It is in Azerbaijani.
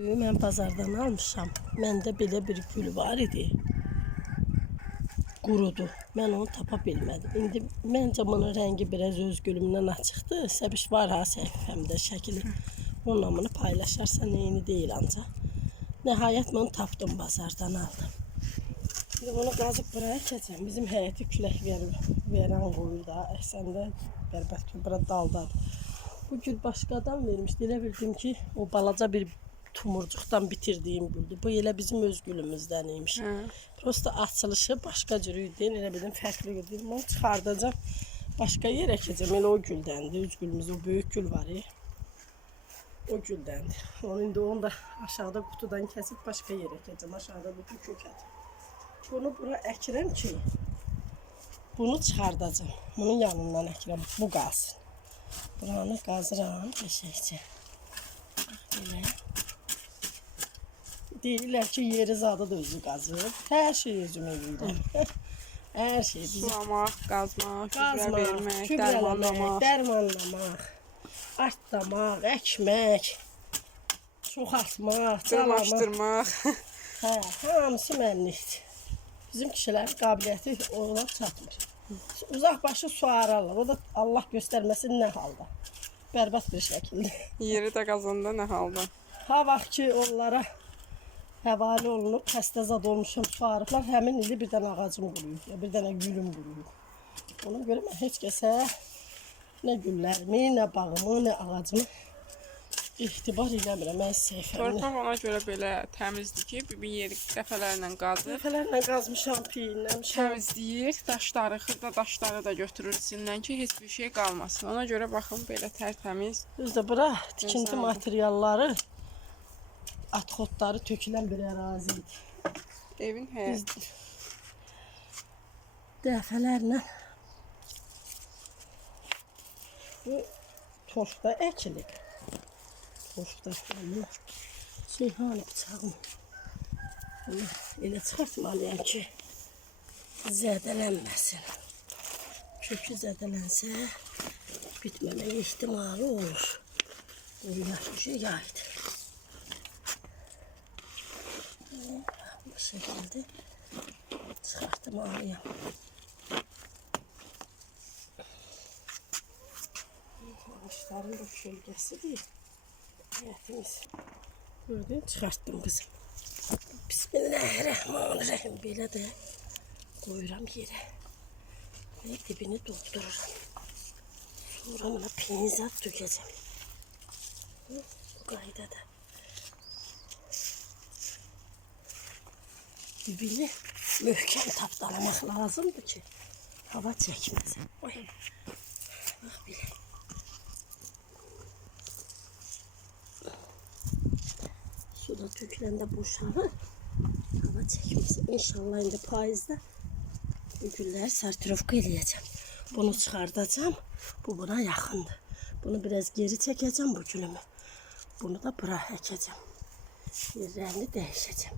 Mən bazardan almışam. Məndə belə bir gül var idi. Qurudu. Mən onu tapa bilmədim. İndi məncə bunun rəngi biraz öz gülümdən açıqdır. Səbiş var ha səhifəmdə şəkili. Onunla bunu paylaşarsan eyni deyil ancaq. Nəhayət bunu tapdım, bazardan aldım. Şimdi bunu qazıb buraya keçəm. Bizim həyəti külək verən qoyur da. Əksəndə bərbət bura daldadır. Bu gül başqa adam vermişdi. Elə bildim ki, o balaca bir tumurcuqdan bitirdiyim güldür. Bu elə bizim öz gülümüzdən imiş. Prosta açılışı başqa cür idi. Elə bildim fərqli idi. Bunu çıxardacağım. Başqa yerə əkəcəm. Elə o güldəndir. Öz gülümüz, o böyük gül var ya. O güldəndir. Onu da aşağıda qutudan kəsib başqa yerə əkəcəm. Aşağıda bu kökədir. Bunu bura əkirəm ki, bunu çıxardacağım. Bunun yanından əkirəm. Bu qalsın. Buranı qazıram qəşəngcə. Belə. Deyirlər ki, yeri zadı da özü qazır. Hər şey özüm eləyirəm. Hər şey. Sulamaq, qazmaq, gübrə vermək, dərmanlamaq, artlamaq, əkmək, çoxaltmaq, dırmaşdırmaq. Hə, hamısı mənlikdir. Bizim kişilərin qabiliyyəti ona çatmır. Uzaqbaşı su ararlar. O da Allah göstərməsin nə halda. Bərbad bir şəkildə. Yeri də qazanda nə halda. Ha vaxt ki onlara həvalə olunub, xəstə zad olmuşam, su arıblar, həmin ili bir dənə ağacım quruyub, ya bir dənə gülüm quruyub. Ona görə mən heç kəsə nə güllərimi, nə bağımı, nə ağacımı etibar eləmirəm. Mən seyfəmini. Torpaq ona görə belə təmizdir ki, bir yeri dəfələrlə qazır. Dəfələrlə qazmışam, piyinləmişəm. Təmizləyir, daşları, xırda daşları da götürür içindən ki, heç bir şey qalmasın. Ona görə baxın, belə tərtəmiz. Düzdür, bura tikinti materialları, atxotları tökülən bir ərazi idi. Evin həyəti. Dəfələrlə bu torfda əkilib. Torfda bunu şeyhanı bıçağım. Bunu elə çıxartmalıyam ki, zədələnməsin. Kökü zədələnsə bitməmək ehtimalı olur. Bu yaxşı yaydır. Bu şəkildə çıxartmalıyam. Ağaçların da kölgəsidir. Həyətimiz. Gördün, çıxartdım kızım. Bismillahirrahmanirrahim. Belə də qoyuram yerə. Və dibini doldururam. Sonra buna pinzat tökəcəm. Bu qaydada. Dibini möhkəm tapdalamaq lazımdır ki, hava çəkməsin. Bax belə. Suda töküləndə boşalır, hava çəkməsin. İnşallah indi payızda bu gülləri sartirovka eləyəcəm. Bunu çıxardacağım, bu buna yaxındır. Bunu biraz geri çəkəcəm bu gülümü. Bunu da bura əkəcəm. Yerlərini dəyişəcəm.